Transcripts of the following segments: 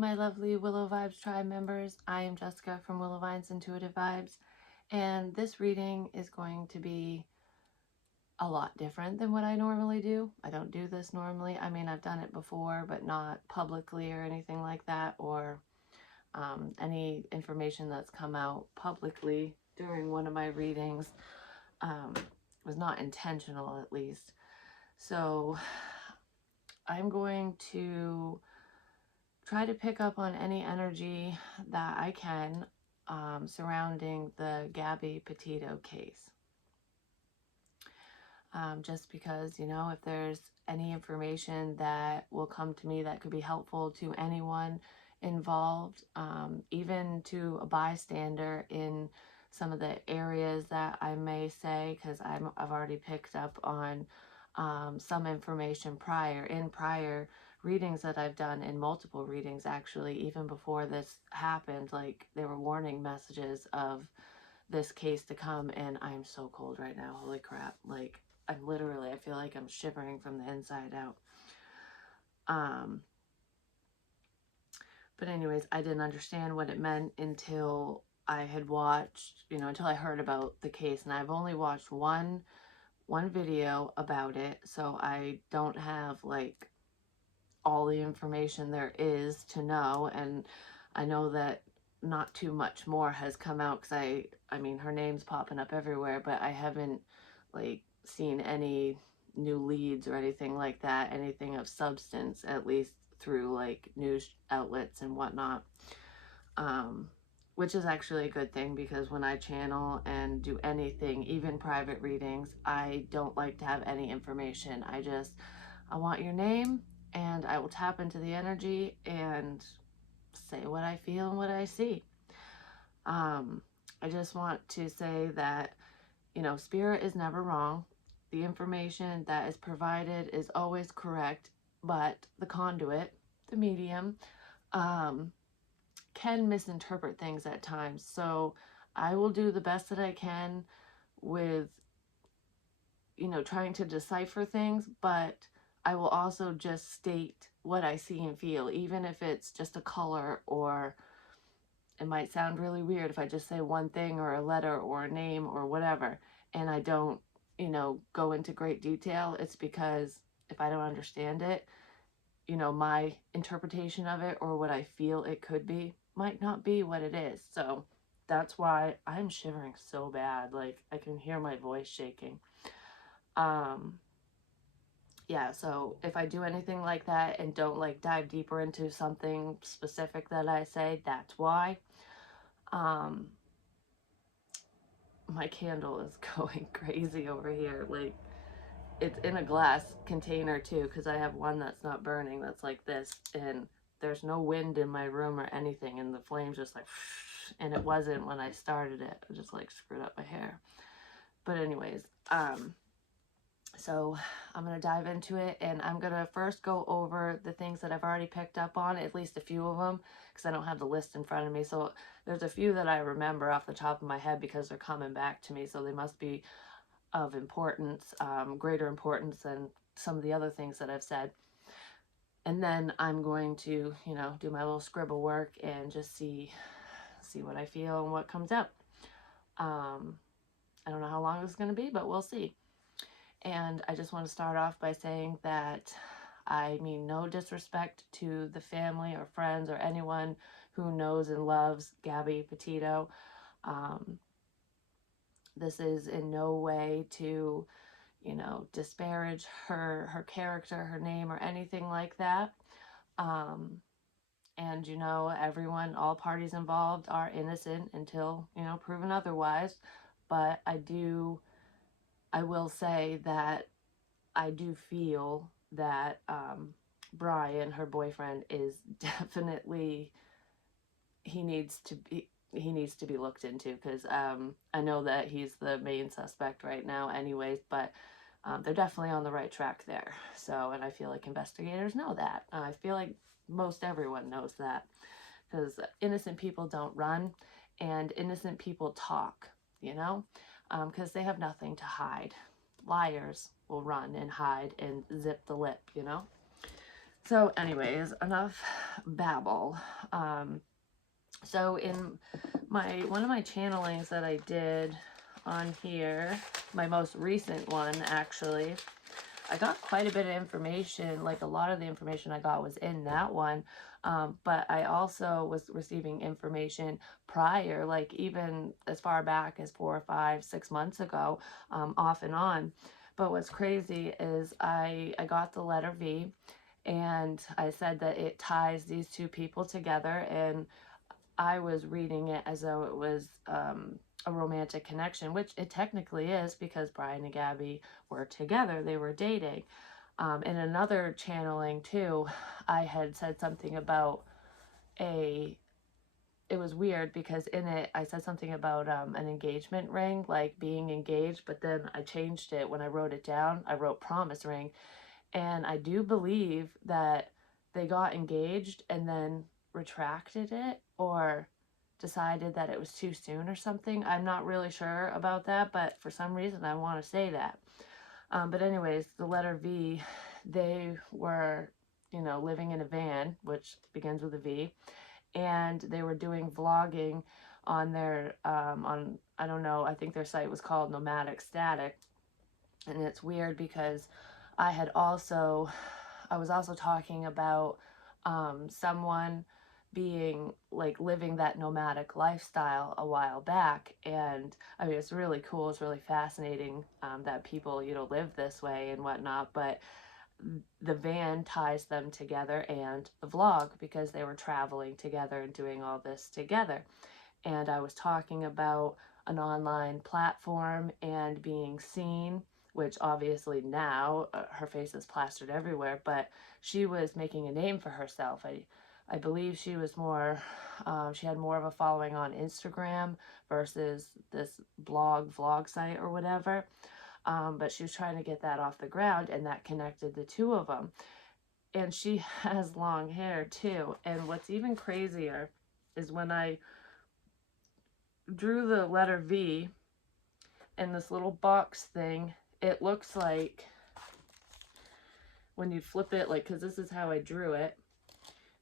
my lovely Willow Vibes Tribe members. I am Jessica from Willow Vines Intuitive Vibes, and this reading is going to be a lot different than what I normally do. I don't do this normally. I mean, I've done it before, but not publicly or anything like that, or any information that's come out publicly during one of my readings um, was not intentional, at least. So I'm going to try to pick up on any energy that I can surrounding the Gabby Petito case. Just because, you know, if there's any information that will come to me that could be helpful to anyone involved, even to a bystander in some of the areas that I may say, because I've already picked up on some information prior readings that I've done, in multiple readings actually, even before this happened. Like, there were warning messages of this case to come, and I'm so cold right now, holy crap. Like, I feel like I'm shivering from the inside out. But anyways, I didn't understand what it meant until I had watched, until I heard about the case, and I've only watched one video about it, so I don't have like all the information there is to know. And I know that not too much more has come out, because I mean, her name's popping up everywhere, but I haven't like seen any new leads or anything like that, anything of substance, at least through like news outlets and whatnot, which is actually a good thing, because when I channel and do anything, even private readings, I don't like to have any information. I want your name, and I will tap into the energy and say what I feel and what I see. I just want to say that, Spirit is never wrong. The information that is provided is always correct, but the conduit, the medium, can misinterpret things at times. So I will do the best that I can with, trying to decipher things, but I will also just state what I see and feel, even if it's just a color, or it might sound really weird if I just say one thing or a letter or a name or whatever, and I don't, go into great detail. It's because if I don't understand it, my interpretation of it or what I feel it could be might not be what it is. So that's why I'm shivering so bad. Like, I can hear my voice shaking. Yeah, so if I do anything like that and don't like dive deeper into something specific that I say, that's why. My candle is going crazy over here. Like, it's in a glass container too, because I have one that's not burning, that's like this, and there's no wind in my room or anything, and the flames just like, and it wasn't when I started it. I just like screwed up my hair. But anyways, so I'm going to dive into it, and I'm going to first go over the things that I've already picked up on, at least a few of them, because I don't have the list in front of me. So there's a few that I remember off the top of my head because they're coming back to me, so they must be of importance, greater importance than some of the other things that I've said. And then I'm going to, do my little scribble work and just see what I feel and what comes out. I don't know how long this is going to be, but we'll see. And I just want to start off by saying that I mean no disrespect to the family or friends or anyone who knows and loves Gabby Petito. This is in no way to, disparage her character, her name, or anything like that. And, everyone, all parties involved are innocent until, proven otherwise. But I will say that I do feel that Brian, her boyfriend, is definitely, he needs to be looked into, because I know that he's the main suspect right now anyways, but they're definitely on the right track there. So, and I feel like investigators know that. I feel like most everyone knows that, because innocent people don't run, and innocent people talk, because they have nothing to hide. Liars will run and hide and zip the lip, So anyways, enough babble. So in one of my channelings that I did on here, my most recent one actually, I got quite a bit of information. Like a lot of the information I got was in that one. But I also was receiving information prior, like even as far back as 4 or 5, 6 months ago, off and on. But what's crazy is I got the letter V, and I said that it ties these two people together, and I was reading it as though it was a romantic connection, which it technically is because Brian and Gabby were together, they were dating. In another channeling too, I had said something about a it was weird because in it I said something about an engagement ring, like being engaged, but then I changed it when I wrote it down. I wrote promise ring, and I do believe that they got engaged and then retracted it or decided that it was too soon or something. I'm not really sure about that, but for some reason I want to say that. But anyways, the letter V, they were, living in a van, which begins with a V, and they were doing vlogging on their, I don't know, I think their site was called Nomadic Static. And it's weird because I had also, I was also talking about someone being like living that nomadic lifestyle a while back. And I mean, it's really cool. It's really fascinating that people, live this way and whatnot. But the van ties them together and the vlog because they were traveling together and doing all this together. And I was talking about an online platform and being seen, which obviously now her face is plastered everywhere, but she was making a name for herself. I believe she was more, she had more of a following on Instagram versus this vlog site or whatever. But she was trying to get that off the ground, and that connected the two of them. And she has long hair too. And what's even crazier is when I drew the letter V in this little box thing, it looks like when you flip it, like, because this is how I drew it,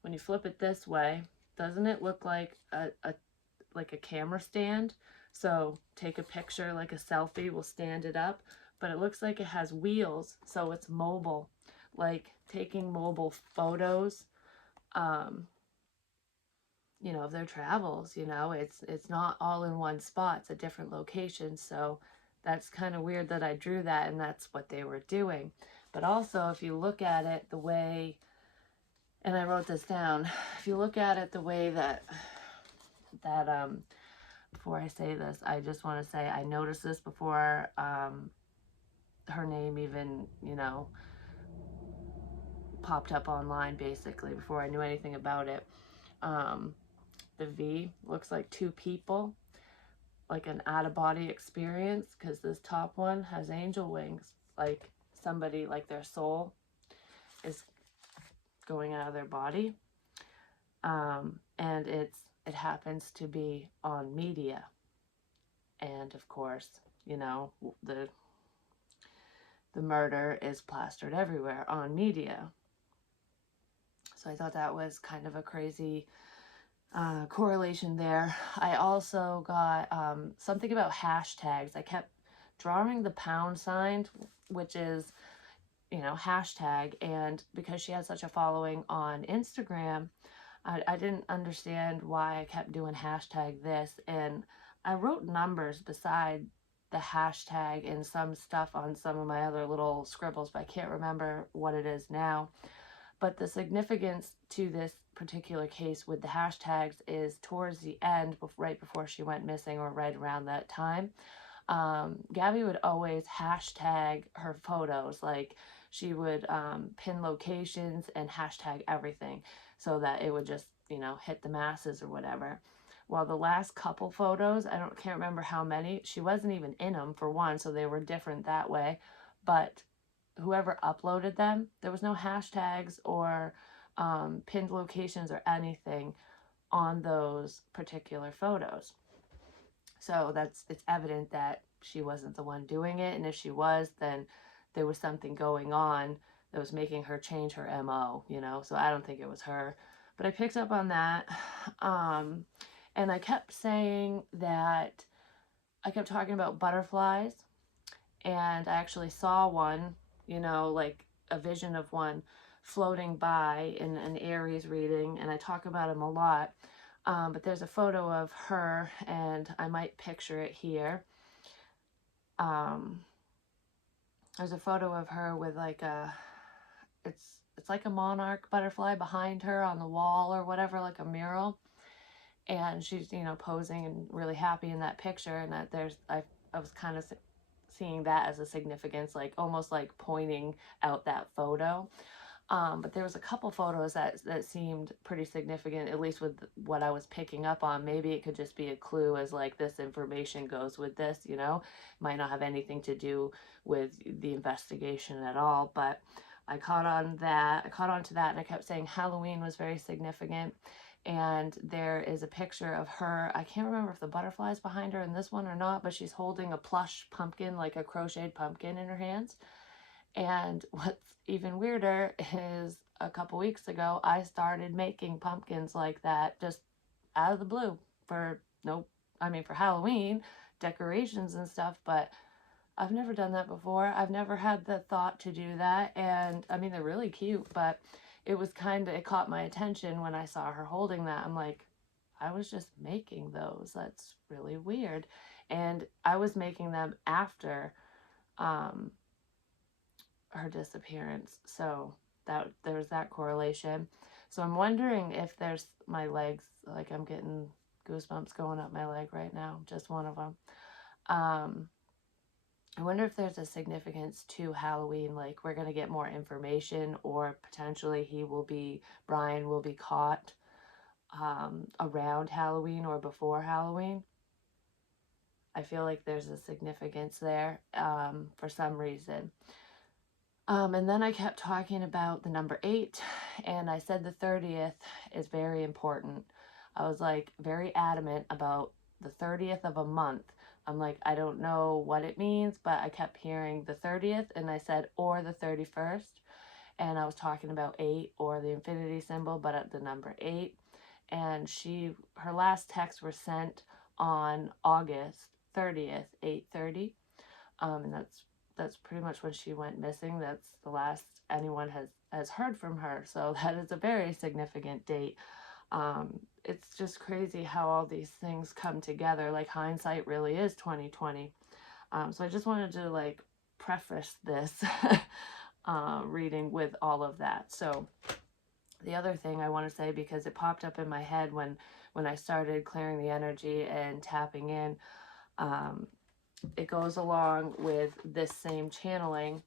when you flip it this way, doesn't it look like a camera stand? So take a picture like a selfie, we'll stand it up, but it looks like it has wheels, so it's mobile, like taking mobile photos, um, of their travels. It's not all in one spot, it's a different location. So that's kind of weird that I drew that, and that's what they were doing. But also, if you look at it the way, and I wrote this down, if you look at it the way that before I say this, I just want to say I noticed this before her name even, popped up online, basically, before I knew anything about it. Um, the V looks like two people, like an out-of-body experience, because this top one has angel wings, like somebody, like their soul is going out of their body. And it happens to be on media, and of course, the the murder is plastered everywhere on media. So I thought that was kind of a crazy correlation there. I also got something about hashtags. I kept drawing the pound sign, which is, hashtag. And because she had such a following on Instagram, I didn't understand why I kept doing hashtag this. And I wrote numbers beside the hashtag and some stuff on some of my other little scribbles, but I can't remember what it is now. But the significance to this particular case with the hashtags is towards the end, right before she went missing or right around that time, Gabby would always hashtag her photos. Like she would pin locations and hashtag everything so that it would just, hit the masses or whatever. Well, the last couple photos, can't remember how many, she wasn't even in them for one, so they were different that way. But whoever uploaded them, there was no hashtags or pinned locations or anything on those particular photos. So it's evident that she wasn't the one doing it, and if she was, then there was something going on that was making her change her MO, you know, so I don't think it was her. But I picked up on that. Um, and I kept saying that I kept talking about butterflies, and I actually saw one, you know, like a vision of one floating by in an Aries reading, and I talk about him a lot. But there's a photo of her, and I might picture it here. Um, there's a photo of her with like it's like a monarch butterfly behind her on the wall or whatever, like a mural, and she's, you know, posing and really happy in that picture. And that I was kind of seeing that as a significance, like almost like pointing out that photo. But there was a couple photos that seemed pretty significant, at least with what I was picking up on. Maybe it could just be a clue as like this information goes with this, you know, might not have anything to do with the investigation at all. But I caught on that. I caught on to that, and I kept saying Halloween was very significant. And there is a picture of her. I can't remember if the butterfly's behind her in this one or not, but she's holding a plush pumpkin, like a crocheted pumpkin in her hands. And what's even weirder is a couple weeks ago, I started making pumpkins like that just out of the blue for no, I mean, for Halloween decorations and stuff, but I've never done that before. I've never had the thought to do that. And I mean, they're really cute, but it caught my attention when I saw her holding that. I'm like, I was just making those. That's really weird. And I was making them after um, her disappearance. So there's that correlation. So I'm wondering if there's my legs, like I'm getting goosebumps going up my leg right now, just one of them. I wonder if there's a significance to Halloween, like we're going to get more information, or potentially Brian will be caught around Halloween or before Halloween. I feel like there's a significance there for some reason. And then I kept talking about the number 8, and I said the 30th is very important. I was like very adamant about the 30th of a month. I'm like, I don't know what it means, but I kept hearing the 30th, and I said, or the 31st. And I was talking about 8 or the infinity symbol, but at the number 8. And her last texts were sent on August 30th, 8:30. And that's pretty much when she went missing. That's the last anyone has heard from her. So that is a very significant date. It's just crazy how all these things come together. Like hindsight really is 2020. So I just wanted to like preface this reading with all of that. So the other thing I want to say, because it popped up in my head when I started clearing the energy and tapping in, it goes along with this same channeling.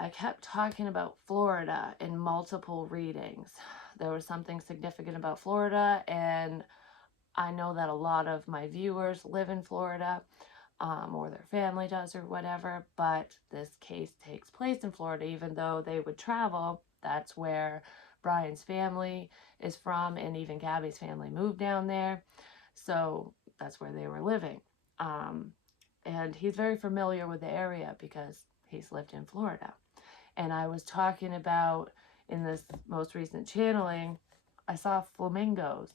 I kept talking about Florida in multiple readings. There was something significant about Florida, and I know that a lot of my viewers live in Florida, or their family does, or whatever, but this case takes place in Florida, even though they would travel. That's where Brian's family is from, and even Gabby's family moved down there. So that's where they were living. And he's very familiar with the area because he's lived in Florida. And I was talking about, in this most recent channeling, I saw flamingos.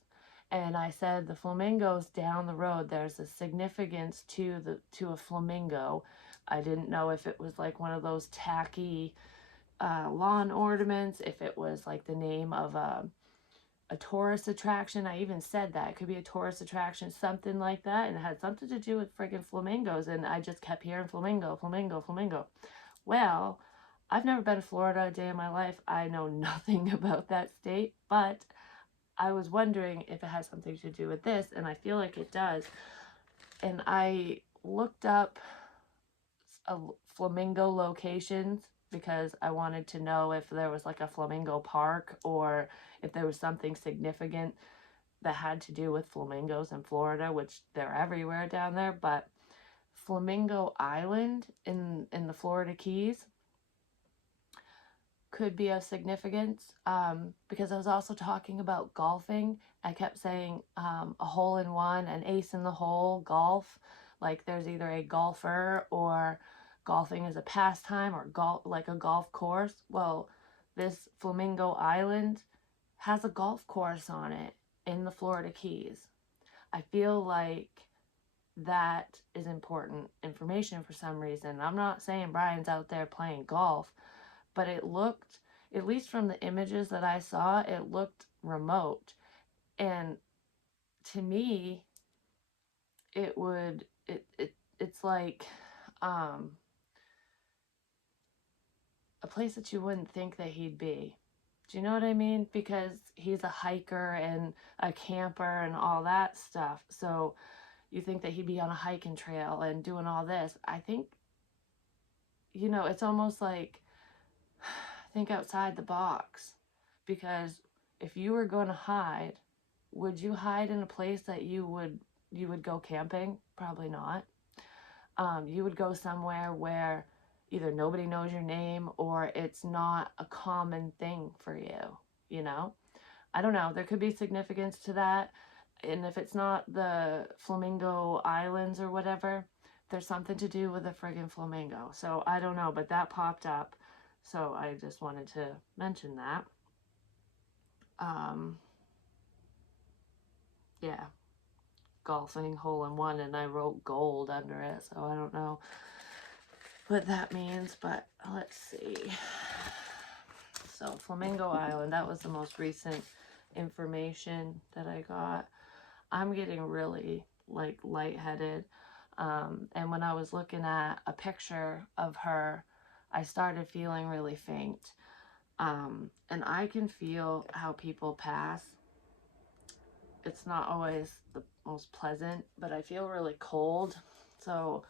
And I said the flamingos down the road, there's a significance to a flamingo. I didn't know if it was like one of those tacky lawn ornaments, if it was like the name of a tourist attraction. I even said that it could be a tourist attraction, something like that, and it had something to do with friggin' flamingos. And I just kept hearing flamingo, flamingo, flamingo. Well, I've never been to Florida a day in my life. I know nothing about that state, but I was wondering if it has something to do with this, and I feel like it does. And I looked up flamingo locations because I wanted to know if there was like a flamingo park, or if there was something significant that had to do with flamingos in Florida, which they're everywhere down there. But Flamingo Island in the Florida Keys could be of significance, because I was also talking about golfing. I kept saying a hole in one, an ace in the hole, golf. Like there's either a golfer or golfing is a pastime or golf like a golf course. Well, this Flamingo Island has a golf course on it in the Florida Keys. I feel like that is important information for some reason. I'm not saying Brian's out there playing golf, but it looked, at least from the images that I saw, it looked remote. And to me, it's like um a place that you wouldn't think that he'd be. Do you know what I mean? Because he's a hiker and a camper and all that stuff. So you think that he'd be on a hiking trail and doing all this. I think, it's almost like think outside the box. Because if you were going to hide, would you hide in a place that you would go camping? Probably not. You would go somewhere where either nobody knows your name or it's not a common thing for you, you know? I don't know. There could be significance to that. And if it's not the Flamingo Islands or whatever, there's something to do with a friggin' flamingo. So I don't know, but that popped up. So I just wanted to mention that. Um, yeah, golfing hole in one, and I wrote gold under it. So I don't know what that means, but let's see. So Flamingo Island, that was the most recent information that I got. I'm getting really like lightheaded. And when I was looking at a picture of her, I started feeling really faint. And I can feel how people pass. It's not always the most pleasant, but I feel really cold. So,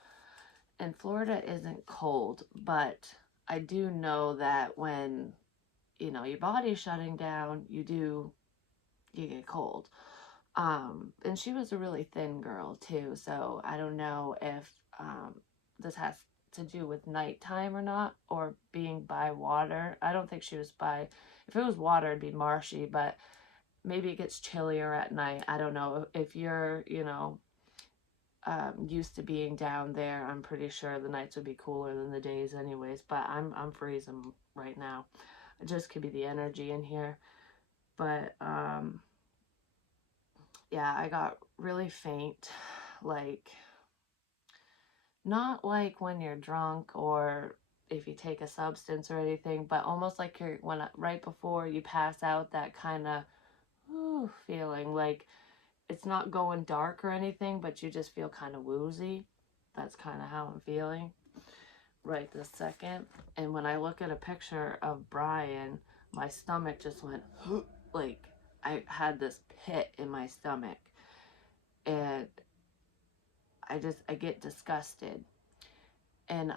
and Florida isn't cold, but I do know that when, your body's shutting down, you get cold. And she was a really thin girl too, so I don't know if this has to do with nighttime or not, or being by water. I don't think she was by, if it was water, it'd be marshy, but maybe it gets chillier at night. I don't know. If you're, used to being down there, I'm pretty sure the nights would be cooler than the days anyways, but I'm freezing right now. It just could be the energy in here. But yeah, I got really faint, like not like when you're drunk or if you take a substance or anything, but almost like you're right before you pass out, that kind of feeling, like it's not going dark or anything, but you just feel kind of woozy. That's kind of how I'm feeling right this second. And when I look at a picture of Brian, my stomach just went like I had this pit in my stomach, and I get disgusted. And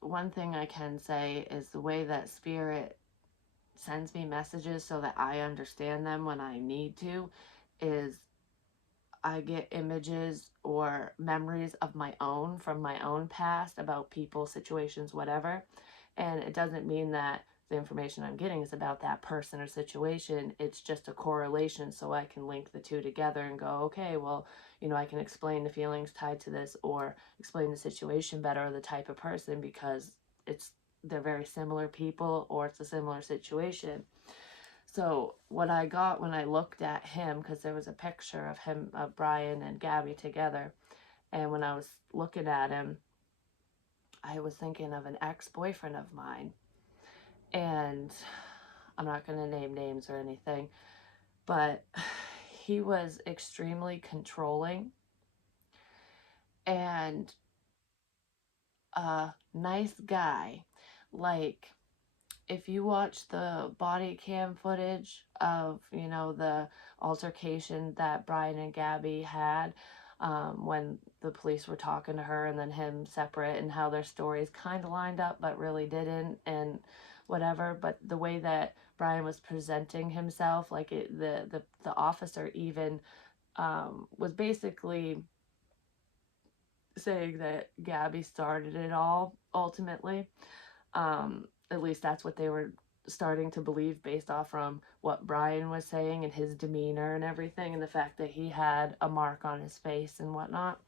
one thing I can say is the way that spirit sends me messages so that I understand them when I need to is I get images or memories of my own from my own past about people, situations, whatever. And it doesn't mean that the information I'm getting is about that person or situation. It's just a correlation so I can link the two together and go, okay, well, I can explain the feelings tied to this or explain the situation better or the type of person because they're very similar people or it's a similar situation. So what I got when I looked at him, because there was a picture of him, of Brian and Gabby together, and when I was looking at him, I was thinking of an ex-boyfriend of mine. And I'm not going to name names or anything, but he was extremely controlling and a nice guy. Like, if you watch the body cam footage of, the altercation that Brian and Gabby had when the police were talking to her and then him separate, and how their stories kind of lined up but really didn't and whatever. But the way that Brian was presenting himself, like the officer even was basically saying that Gabby started it all ultimately. At least that's what they were starting to believe based off from what Brian was saying and his demeanor and everything, and the fact that he had a mark on his face and whatnot.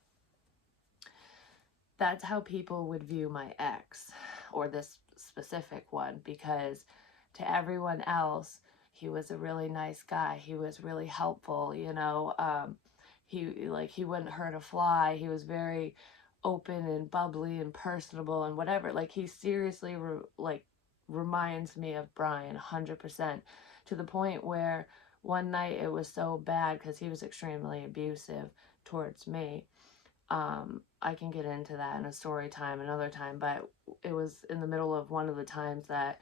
that's how people would view my ex, or this specific one, because to everyone else he was a really nice guy, he was really helpful, he wouldn't hurt a fly, he was very open and bubbly and personable and whatever. Like, he seriously reminds me of Brian 100%, to the point where one night it was so bad because he was extremely abusive towards me. I can get into that in a story time another time, but it was in the middle of one of the times that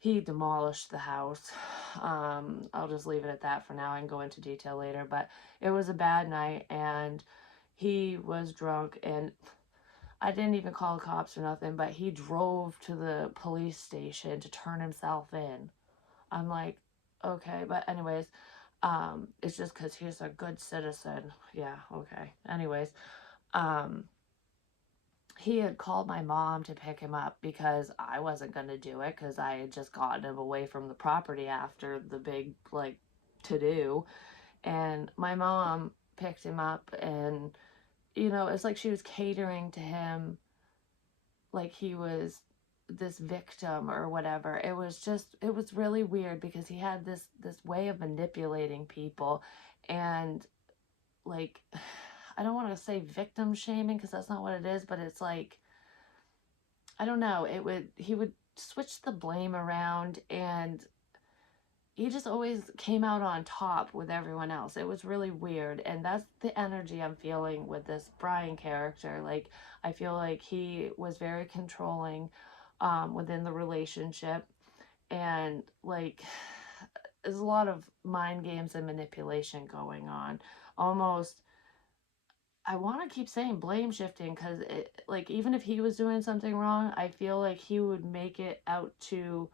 he demolished the house. I'll just leave it at that for now. I can go into detail later, but it was a bad night, and he was drunk, and I didn't even call the cops or nothing, but he drove to the police station to turn himself in. I'm like, okay, but anyways, it's just because he's a good citizen. Yeah, okay. Anyways, um, he had called my mom to pick him up because I wasn't going to do it because I had just gotten him away from the property after the big, like, to do. And my mom picked him up, and, it's like she was catering to him like he was this victim or whatever. It was really weird because he had this way of manipulating people, and, like, I don't want to say victim shaming because that's not what it is, but it's like, I don't know, he would switch the blame around, and he just always came out on top with everyone else. It was really weird, and that's the energy I'm feeling with this Brian character. Like, I feel like he was very controlling within the relationship, and, like, there's a lot of mind games and manipulation going on. Almost, I want to keep saying blame shifting because, like, even if he was doing something wrong, I feel like he would make it out to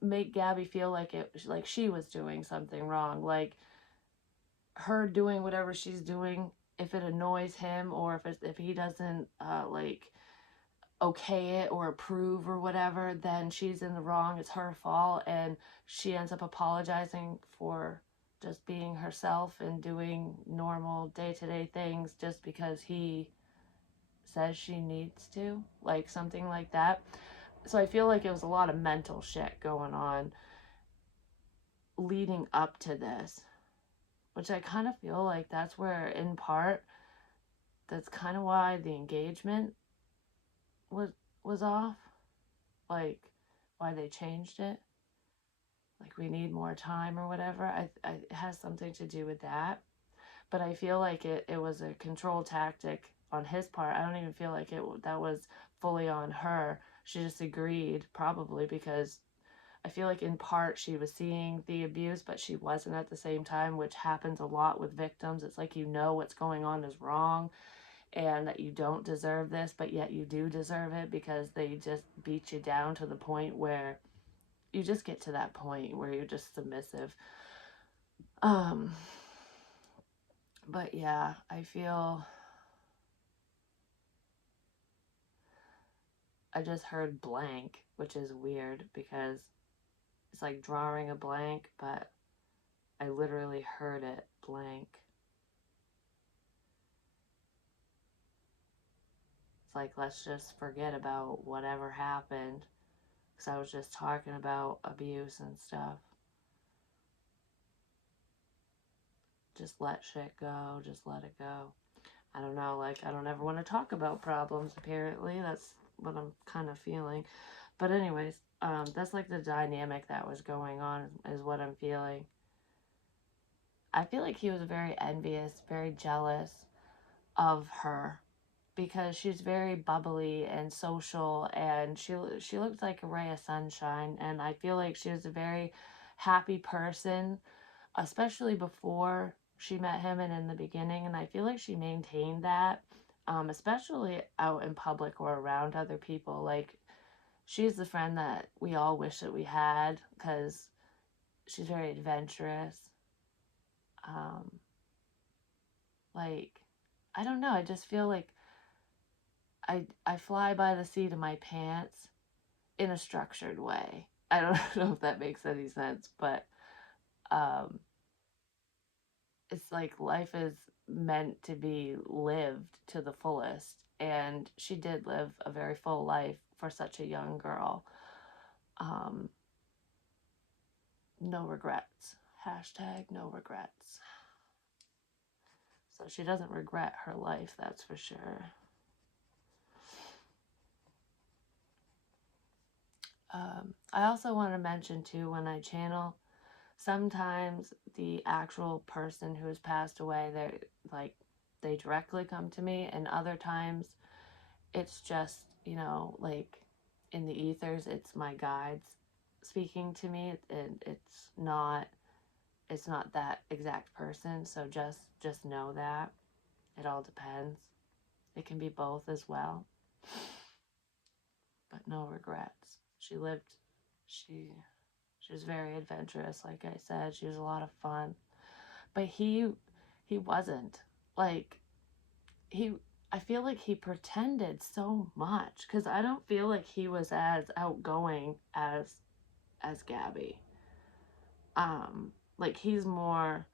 make Gabby feel like she was doing something wrong, like her doing whatever she's doing. If it annoys him, or if he doesn't like okay it or approve or whatever, then she's in the wrong. It's her fault, and she ends up apologizing for just being herself and doing normal day-to-day things just because he says she needs to, like something like that. So I feel like it was a lot of mental shit going on leading up to this, which I kind of feel like that's where, in part, that's kind of why the engagement was was off, like why they changed it. Like, we need more time or whatever. It has something to do with that. But I feel like it was a control tactic on his part. I don't even feel like that was fully on her. She just agreed, probably because I feel like in part she was seeing the abuse, but she wasn't at the same time, which happens a lot with victims. It's like, what's going on is wrong and that you don't deserve this, but yet you do deserve it because they just beat you down to the point where you just get to that point where you're just submissive. Um, but yeah, I just heard blank, which is weird because it's like drawing a blank, but I literally heard it blank. It's like, let's just forget about whatever happened because I was just talking about abuse and stuff. Just let shit go, just let it go. I don't know, like, I don't ever want to talk about problems, apparently. That's what I'm kind of feeling. But anyways, that's like the dynamic that was going on, is what I'm feeling. I feel like he was very envious, very jealous of her because she's very bubbly and social, and she looked like a ray of sunshine, and I feel like she was a very happy person, especially before she met him and in the beginning, and I feel like she maintained that, especially out in public or around other people. Like, she's the friend that we all wish that we had because she's very adventurous. Um, like, I don't know, I just feel like I fly by the seat of my pants in a structured way. I don't know if that makes any sense, but um, it's like life is meant to be lived to the fullest. and she did live a very full life for such a young girl. No regrets. Hashtag no regrets. So she doesn't regret her life, that's for sure. I also want to mention too, when I channel, sometimes the actual person who has passed away, they directly come to me, and other times it's just, like in the ethers, it's my guides speaking to me, and it's not that exact person. So just know that it all depends. It can be both as well, but no regrets. She she was very adventurous, like I said. She was a lot of fun. But he wasn't. Like he I feel like he pretended so much, cuz I don't feel like he was as outgoing as Gabby. Like he's more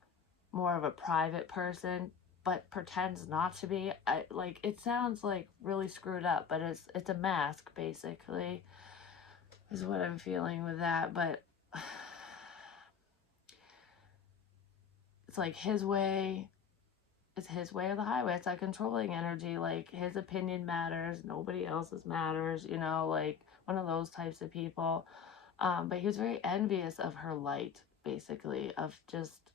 of a private person, but pretends not to be. Like it sounds like really screwed up, but it's a mask basically. Is what I'm feeling with that, but it's like his way. It's his way or the highway. It's that controlling energy. Like his opinion matters, nobody else's matters. Like one of those types of people. But he was very envious of her light, basically, of just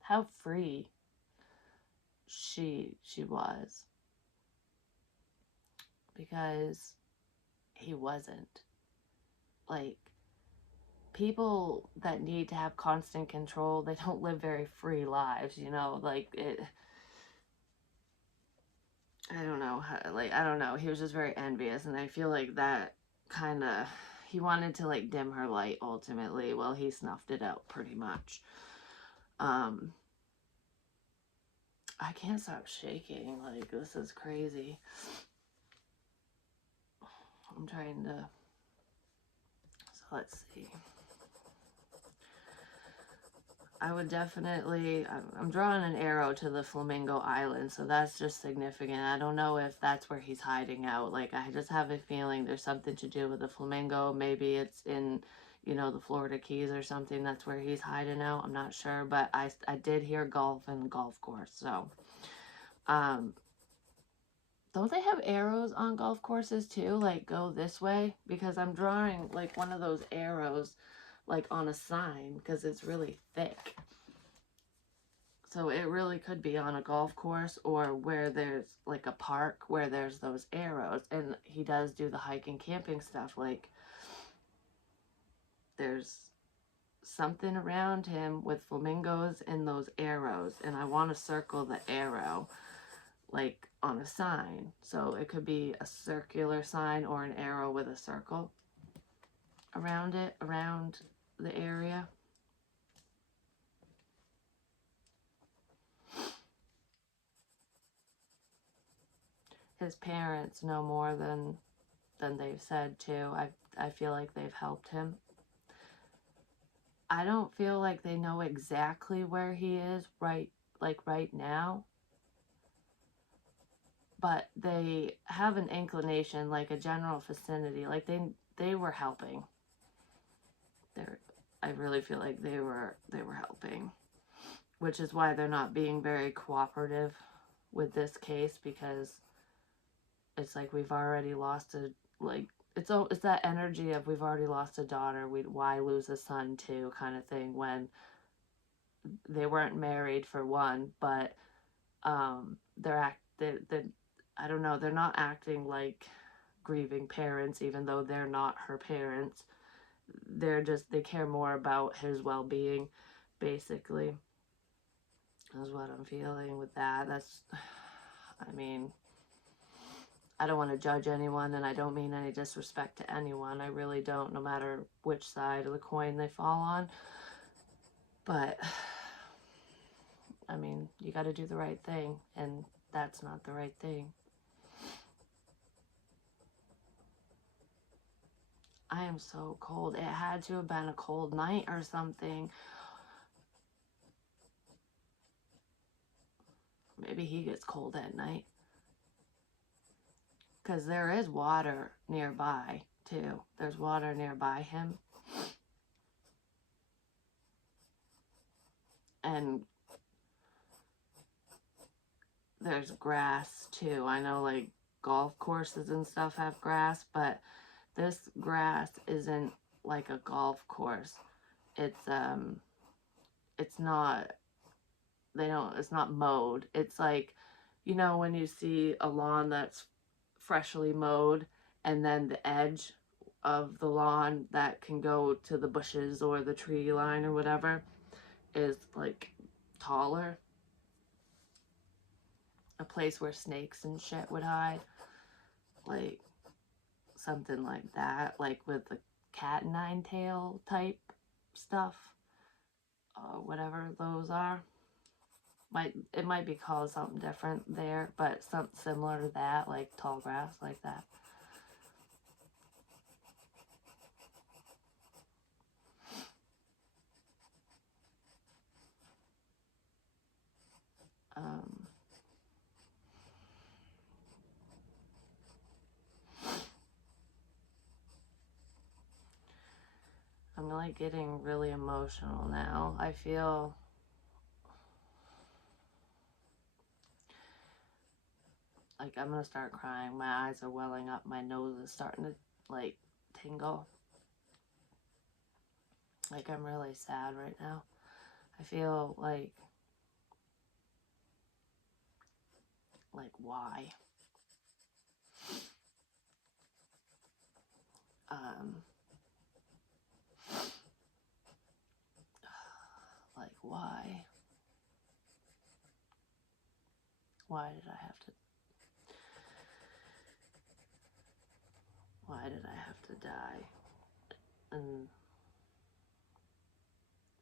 how free she was, because he wasn't. Like people that need to have constant control, they don't live very free lives. Like it. I don't know. I don't know. He was just very envious, and I feel like that kind of. He wanted to like dim her light ultimately. Well, he snuffed it out pretty much. Um, I can't stop shaking. Like, this is crazy. I'm trying to. So let's see. I would definitely. I'm drawing an arrow to the Flamingo Island, so that's just significant. I don't know if that's where he's hiding out. Like, I just have a feeling there's something to do with the flamingo. Maybe it's in, the Florida Keys or something. That's where he's hiding out. I'm not sure, but I did hear golf and the golf course. So, don't they have arrows on golf courses too? Like, go this way? Because I'm drawing like one of those arrows like on a sign, because it's really thick. So it really could be on a golf course, or where there's like a park where there's those arrows. And he does do the hiking, camping stuff. Like there's something around him with flamingos and those arrows. And I want to circle the arrow like on a sign. So it could be a circular sign or an arrow with a circle around it, around the area. His parents know more than they've said too. I feel like they've helped him. I don't feel like they know exactly where he is right now, but they have an inclination, like a general vicinity. Like they were helping. I really feel like they were helping, which is why they're not being very cooperative with this case, because it's like we've already lost it's that energy of we've already lost a daughter, why lose a son too, kind of thing, when they weren't married for one, but they I don't know, they're not acting like grieving parents, even though they're not her parents. They care more about his well-being, basically, is what I'm feeling with that. I mean, I don't want to judge anyone, and I don't mean any disrespect to anyone. I really don't, no matter which side of the coin they fall on. But, I mean, you got to do the right thing, and that's not the right thing. I am so cold. It had to have been a cold night or something. Maybe he gets cold at night. because there is water nearby too. There's water nearby him. And there's grass too. I know like golf courses and stuff have grass, but this grass isn't like a golf course. It's not, it's not mowed. It's like, you know, when you see a lawn that's freshly mowed and then the edge of the lawn that can go to the bushes or the tree line or whatever is like taller. A place where snakes and shit would hide. Like something like that. Like with the cat nine tail type stuff. Or whatever those are. It might be called something different there, but something similar to that, like tall grass like that. I'm like getting really emotional now. I feel like I'm gonna start crying. My eyes are welling up. My nose is starting to like tingle. Like I'm really sad right now. I feel like why? Um, like why? Why did I have to? Why did I have to die? And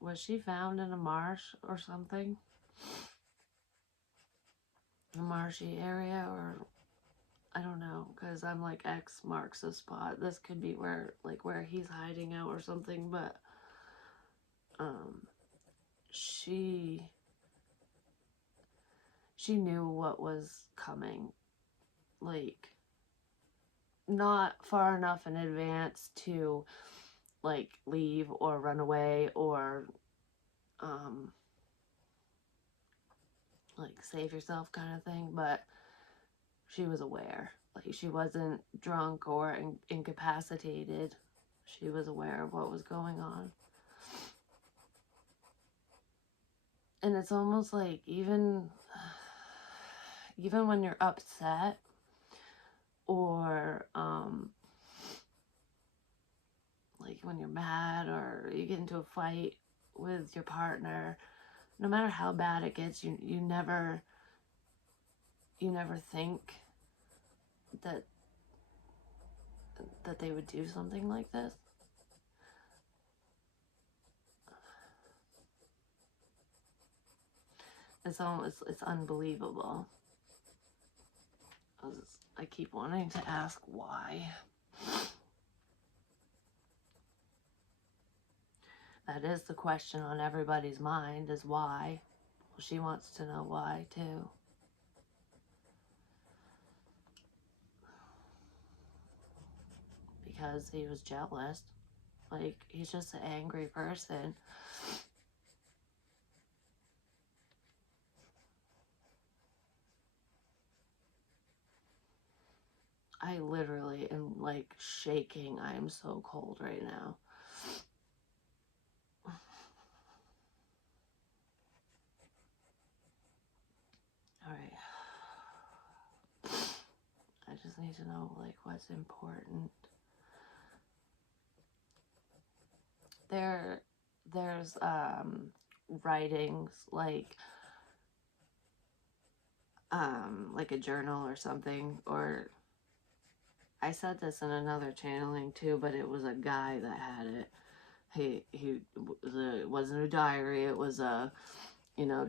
was she found in a marsh or something? A marshy area, or I don't know, because I'm like X marks the spot. This could be where he's hiding out or something, but she knew what was coming, like not far enough in advance to like leave or run away or like save yourself kind of thing, but she was aware. Like she wasn't drunk or incapacitated. She was aware of what was going on. And it's almost like even when you're upset or like when you're mad or you get into a fight with your partner, no matter how bad it gets, you never think that they would do something like this. It's unbelievable. I keep wanting to ask why. That is the question on everybody's mind, is why. Well, she wants to know why too. Because he was jealous. Like, he's just an angry person. I literally am like shaking. I am so cold right now. Alright. I just need to know like what's important. There's writings like a journal or something, or I said this in another channeling too, but it was a guy that had it. It wasn't a diary, it was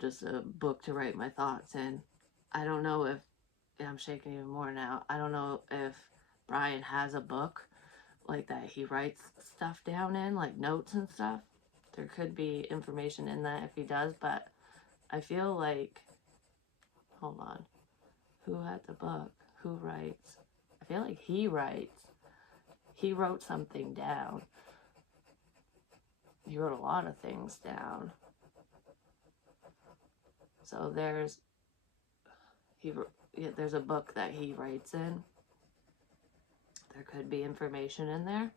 just a book to write my thoughts in. I don't know if, I'm shaking even more now, I don't know if Brian has a book like that he writes stuff down in, like notes and stuff. There could be information in that if he does, but I feel like, hold on, who had the book? Who writes? I I feel like he wrote something down. He wrote a lot of things down. So there's a book that he writes in. There could be information in there.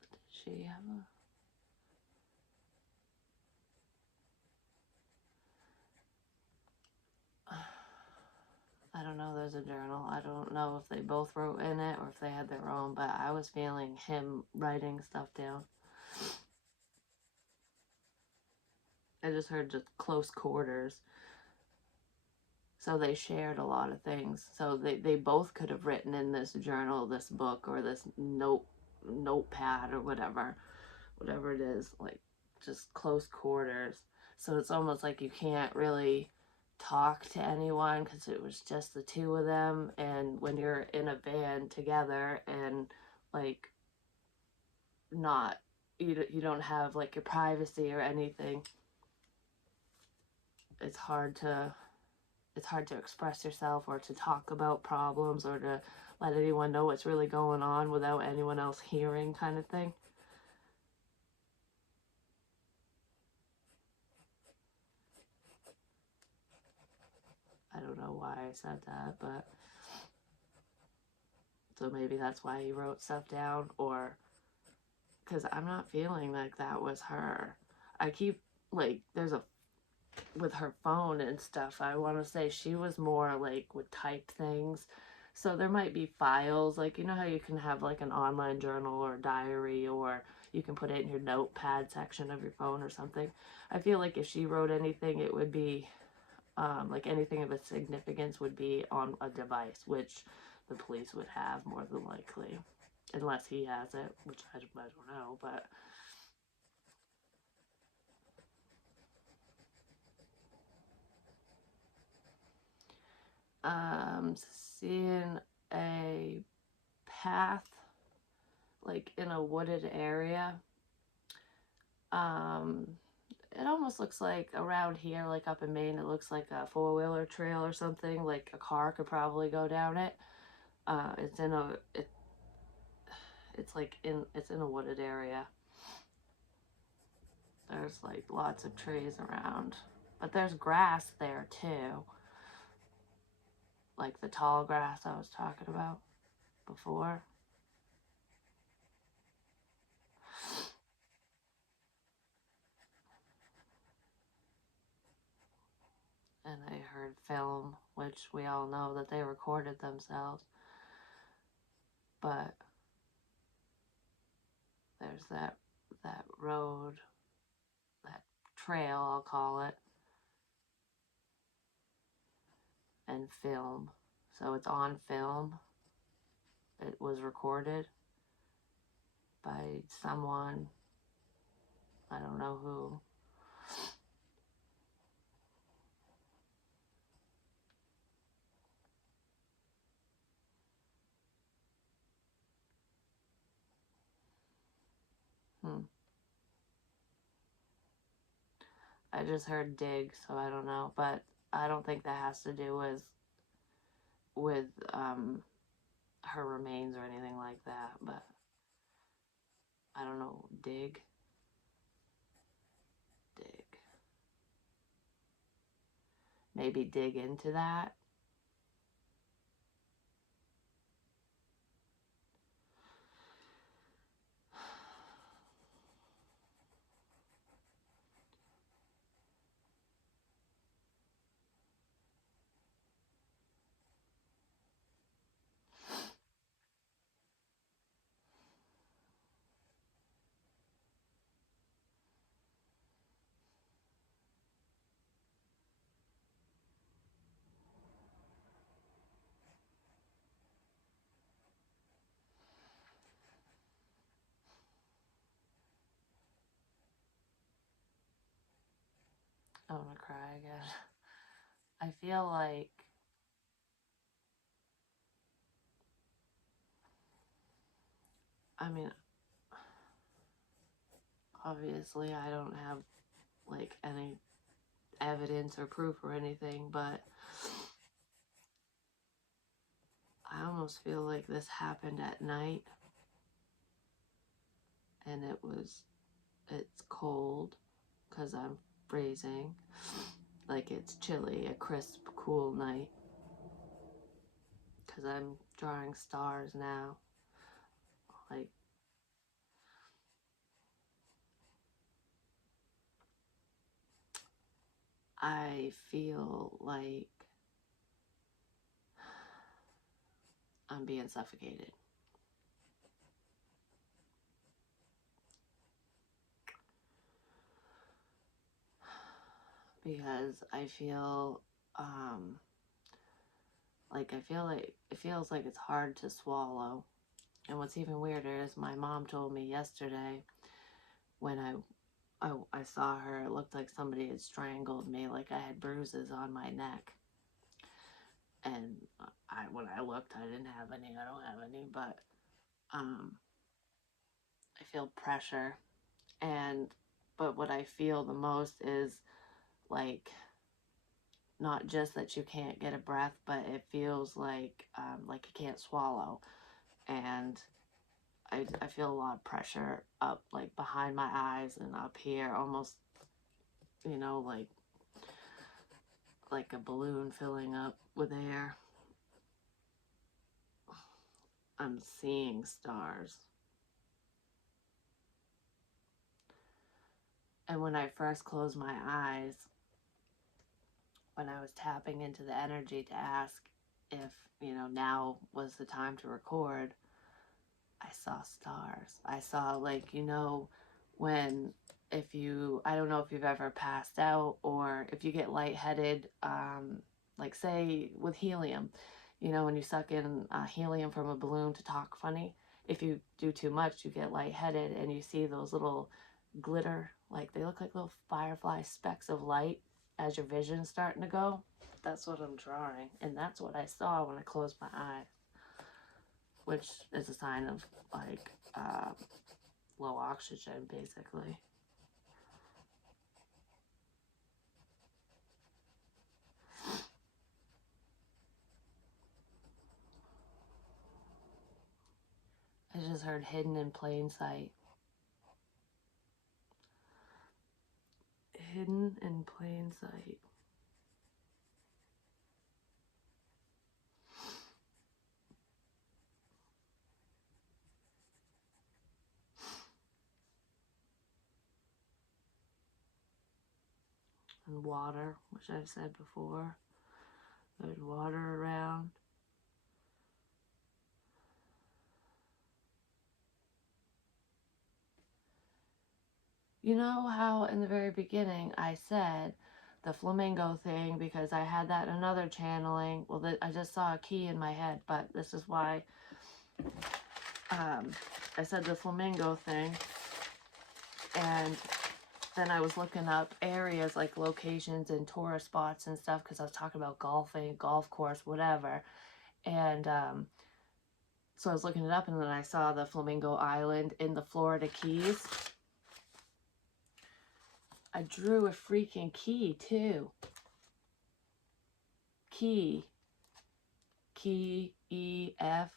Did she have a... I don't know, there's a journal. I don't know if they both wrote in it or if they had their own, but I was feeling him writing stuff down. I just heard just close quarters. So they shared a lot of things. So they both could have written in this journal, this book, or this notepad or whatever it is, like just close quarters. So it's almost like you can't really talk to anyone because it was just the two of them. And when you're in a van together and like not, you don't have like your privacy or anything, it's hard to express yourself or to talk about problems or to let anyone know what's really going on without anyone else hearing, kind of thing. I don't know why I said that, but so maybe that's why he wrote stuff down, or because I'm not feeling like that was her. I keep, like, there's a, with her phone and stuff, I want to say she was more like would type things. So there might be files, like, you know how you can have like an online journal or diary, or you can put it in your notepad section of your phone or something. I feel like if she wrote anything, it would be like anything of its significance would be on a device, which the police would have more than likely, unless he has it, which I don't know, but seeing a path like in a wooded area. Um, it almost looks like around here, like up in Maine, it looks like a four-wheeler trail or something. Like a car could probably go down it. It's in a it's in a wooded area. There's like lots of trees around, but there's grass there too, like the tall grass I was talking about before. And I heard film, which we all know that they recorded themselves. But there's that road, that trail, I'll call it, and film. So it's on film. It was recorded by someone. I don't know who. I just heard dig, so I don't know. But I don't think that has to do with her remains or anything like that. But I don't know. Dig. Maybe dig into that. I want to cry again. I feel like I mean, obviously I don't have like any evidence or proof or anything, but I almost feel like this happened at night, and it's cold because I'm freezing. Like it's chilly, a crisp, cool night, because I'm drawing stars now. Like, I feel like I'm being suffocated. Because I feel, like it feels like it's hard to swallow. And what's even weirder is my mom told me yesterday when I saw her, it looked like somebody had strangled me, like I had bruises on my neck. And when I looked, I didn't have any. I don't have any, but um, I feel pressure. And but what I feel the most is like not just that you can't get a breath, but it feels like you can't swallow. And I feel a lot of pressure up, like behind my eyes and up here, almost, you know, like a balloon filling up with air. I'm seeing stars. And when I first closed my eyes, when I was tapping into the energy to ask if, now was the time to record, I saw stars. I saw, like, when I don't know if you've ever passed out or if you get lightheaded, like, say, with helium, when you suck in helium from a balloon to talk funny, if you do too much, you get lightheaded and you see those little glitter, like, they look like little firefly specks of light as your vision's starting to go. That's what I'm drawing, and that's what I saw when I closed my eyes, which is a sign of like low oxygen, basically. I just heard hidden in plain sight. Hidden in plain sight. And water, which I've said before. There's water around. You know how in the very beginning I said the flamingo thing because I had that in another channeling? Well, I just saw a key in my head, but this is why I said the flamingo thing. And then I was looking up areas like locations and tourist spots and stuff because I was talking about golfing, golf course, whatever. And so I was looking it up, and then I saw the Flamingo Island in the Florida Keys. I drew a freaking key too. Key. Key, E-F.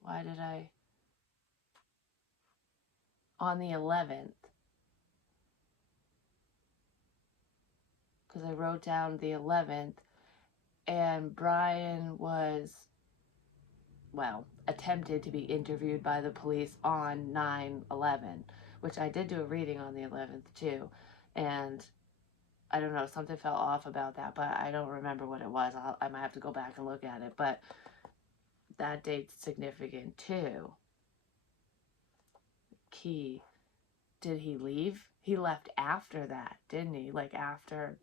Why did I? On the 11th. Because I wrote down the 11th, and Brian was, well, attempted to be interviewed by the police on 9/11, which I did do a reading on the 11th too. And I don't know, something fell off about that, but I don't remember what it was. I might have to go back and look at it, but that date's significant too. Key. Did he leave? He left after that, didn't he? Like after.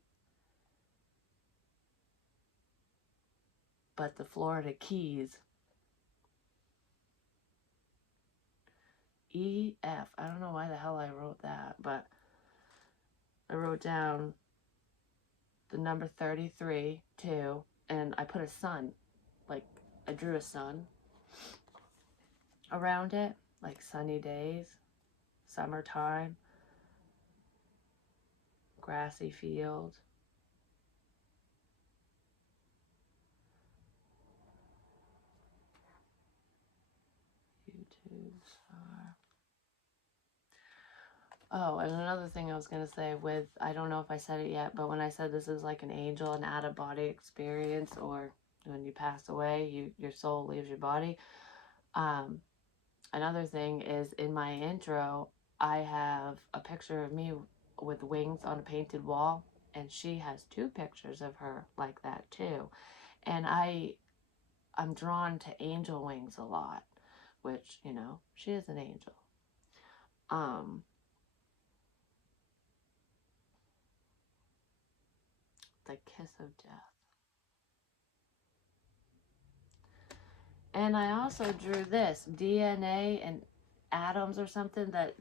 But the Florida Keys. E-F. I don't know why the hell I wrote that, but I wrote down the number 33 too, and I put a sun. Like, I drew a sun around it, like sunny days, summertime. grassy field. YouTube star. Oh, and another thing I was going to say with, I don't know if I said it yet, but when I said this is like an angel, an out-of-body experience, or when you pass away, your soul leaves your body. Um, Another thing is in my intro, I have a picture of me with wings on a painted wall, and she has two pictures of her like that too. And I'm drawn to angel wings a lot, which, you know, she is an angel. Um, the kiss of death. And I also drew this DNA and atoms or something that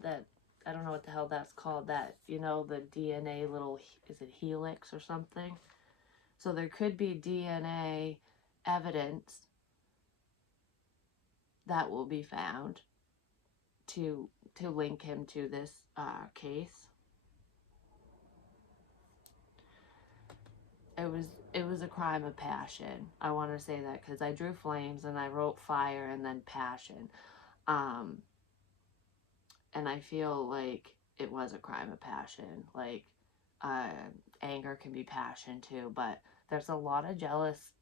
I don't know what the hell that's called. That, you know, the DNA little, is it helix or something? So there could be DNA evidence that will be found to link him to this case. It was a crime of passion. I want to say that because I drew flames and I wrote fire and then passion. Um, and I feel like it was a crime of passion. Like, uh, anger can be passion too, but there's a lot of jealous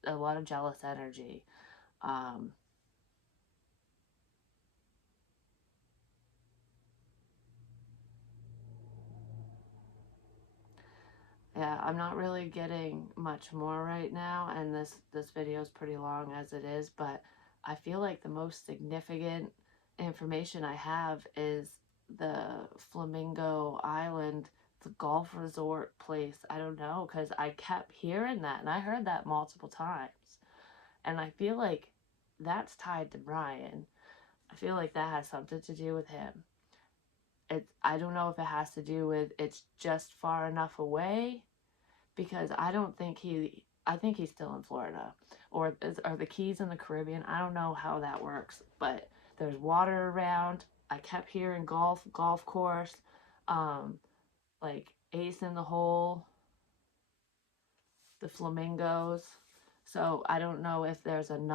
energy. Um, yeah, I'm not really getting much more right now, and this video is pretty long as it is, but I feel like the most significant information I have is the Flamingo Island, the golf resort place. I don't know, because I kept hearing that, and I heard that multiple times, and I feel like that's tied to Brian. I feel like that has something to do with him. I don't know if it has to do with it's just far enough away, because I don't think I think he's still in Florida, or are the Keys in the Caribbean. I don't know how that works, but there's water around. I kept hearing golf course, um, like ace in the hole, the flamingos. So I don't know if there's um,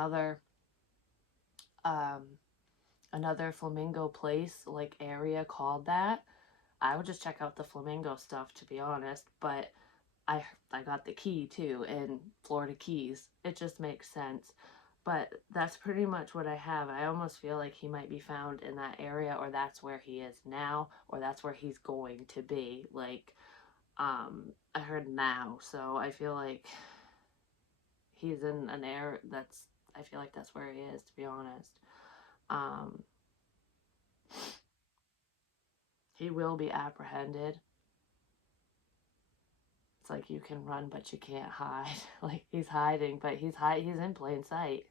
another flamingo place, like area called that. I would just check out the flamingo stuff, to be honest, but I got the key too in Florida Keys. It just makes sense. But that's pretty much what I have. I almost feel like he might be found in that area, or that's where he is now, or that's where he's going to be. Like, I heard now, so I feel like he's in an area that's, I feel like that's where he is, to be honest. Um, he will be apprehended. It's like you can run, but you can't hide. Like, he's hiding, but he's in plain sight.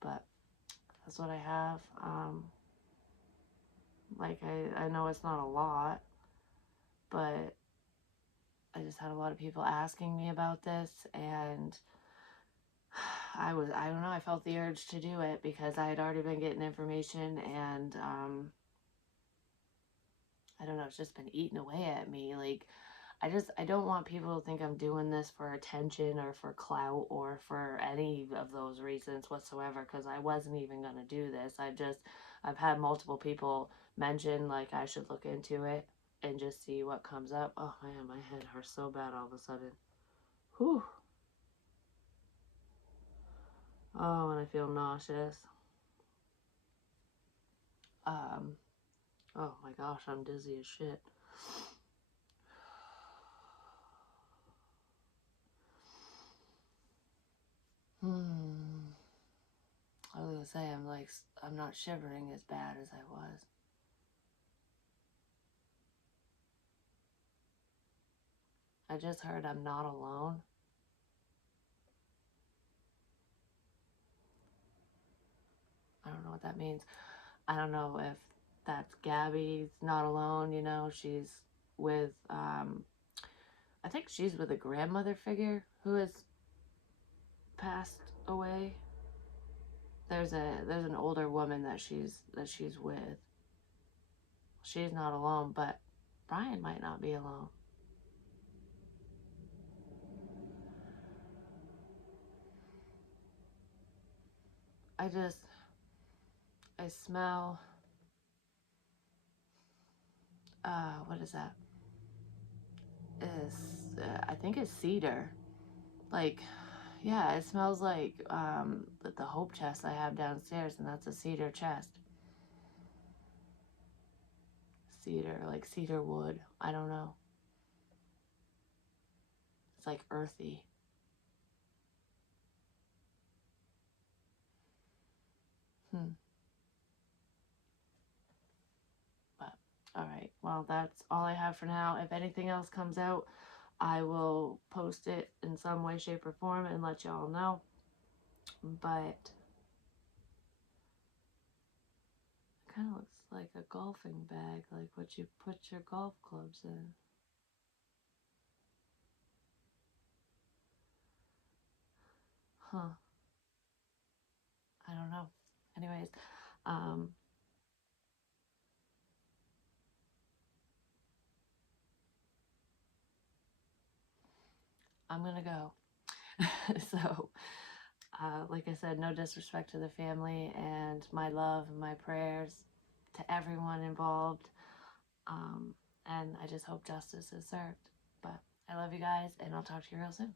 But that's what I have. Like, I know it's not a lot, but I just had a lot of people asking me about this, and I don't know, I felt the urge to do it because I had already been getting information, and I don't know, it's just been eating away at me. Like, I don't want people to think I'm doing this for attention or for clout or for any of those reasons whatsoever, because I wasn't even going to do this. I've had multiple people mention, like, I should look into it and just see what comes up. Oh man, my head hurts so bad all of a sudden. Whew. Oh, and I feel nauseous. Um, oh my gosh, I'm dizzy as shit. I was gonna say, I'm not shivering as bad as I was. I just heard I'm not alone. I don't know what that means. I don't know if that's Gabby's not alone, you know, she's with, I think she's with a grandmother figure who has passed away. there's an older woman that she's with. She's not alone, but Brian might not be alone. I smell, what is that? I think it's cedar. Like, yeah, it smells like the hope chest I have downstairs, and that's a cedar chest. Cedar, like cedar wood. I don't know. It's like earthy. But all right, well, that's all I have for now. If anything else comes out, I will post it in some way, shape, or form and let y'all know. But it kind of looks like a golfing bag, like what you put your golf clubs in. Huh. I don't know. Anyways, um, I'm gonna go. So, like I said, no disrespect to the family, and my love and my prayers to everyone involved. And I just hope justice is served. But I love you guys, and I'll talk to you real soon.